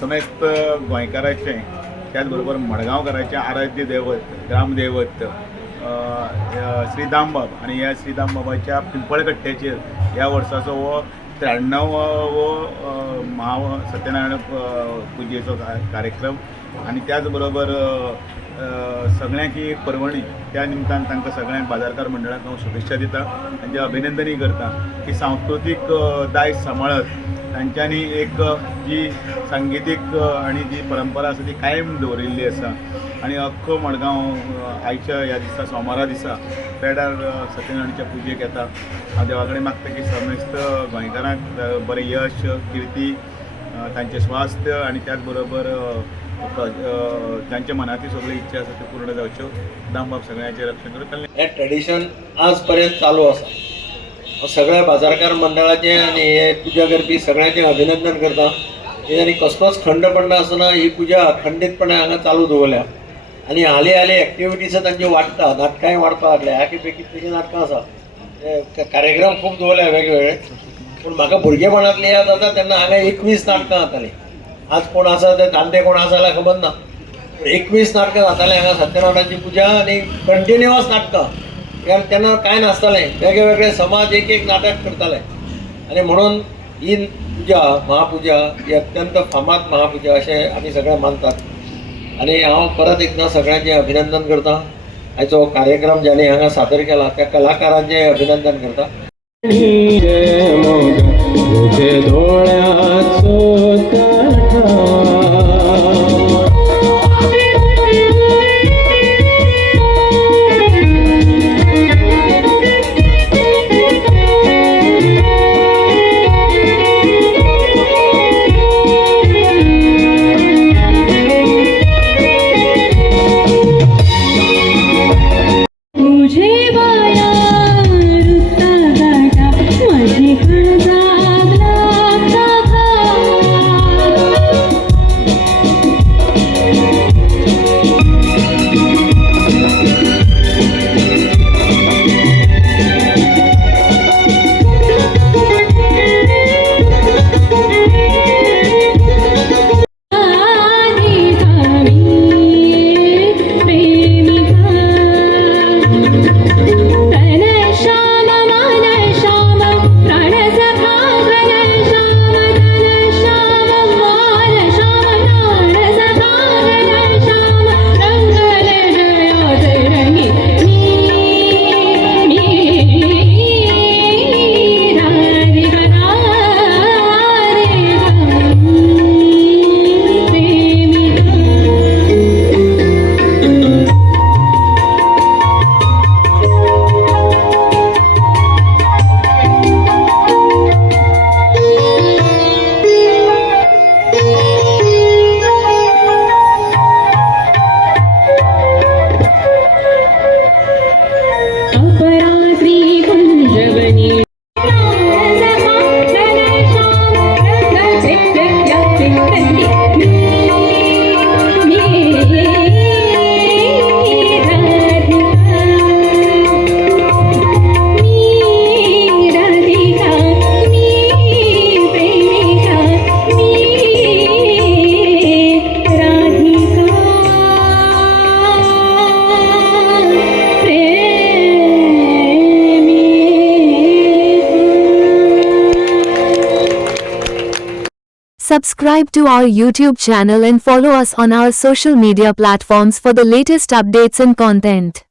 समेस्त गोंयकाराचें त्याच बरोबर मडगांवकाराचें आराध्य दैवत ग्रामदैवत श्री दामबाब आनी ह्या श्री दामबाबाच्या पिंपळकट्ट्याचेर ह्या वर्साचो हो 93वो सत्यनारायण पुजेचो कार्यक्रम आनी त्याच बरोबर सगळ्यांक ही पर्वणी त्या निमतान तांकां सगळ्यांक बाजारकार मंडळाक हांव शुभेच्छा दिता तांचें अभिनंदनय करता की सांस्कृतीक दायज सांबाळत तांच्यांनी एक जी सांगीतीक आनी जी परंपरा आसा ती कायम दवरिल्ली आसा आनी अख्खो मडगांव आयच्या ह्या दिसा सोमारा दिसा पेडार सत्यनारायणाच्या पुजेक येता हांव देवा कडेन मागता की समेस्त गोंयकारांक बरें यश किर्ती तांचें स्वास्थ्य आनी त्याच बरोबर तांच्या मनांतली सगळी इच्छा आसा त्यो पूर्ण जावच्यो दामबाब सगळ्यांचें रक्षण करतले हे ट्रेडिशन आज पर्यंत चालू आसा सगळ्या बाजारकार मंडळाचे आनी हे पुजा करपी सगळ्यांचें अभिनंदन करता आनी कसलोच खंड पडनासतना ही पुजा अखंडीतपणे हांगा चालू दवरल्या आनी हाली एक्टिविटीज तांचे वाडटा नाटकांय वाडपाक लागल्या ह्या पैकी तशी नाटकां आसा कार्यक्रम खूब दवरल्या वेगवेगळे पूण म्हाका भुरगेपणांतली याद जाता तेन्ना हांगा 21 नाटकां जातालीं आज कोण आसा ते जाणटे कोण आसा जाल्यार खबर ना 21 नाटकां जाताले हांगा सत्यनारायणाची पुजा आनी कंटिन्युअस नाटकां कारण तेन्ना कांय नासतालें वेगळे समाज एक नाटक करताले आनी म्हणून ही पुजा महापुजा ही अत्यंत फामाद महापुजा अशें आमी सगळे मानतात आनी हांव परत एकदां सगळ्यांचें अभिनंदन करता आयचो कार्यक्रम ज्यांनी हांगा सादर केला त्या कलाकारांचें अभिनंदन करता Subscribe to our YouTube channel and follow us on our social media platforms for the latest updates and content.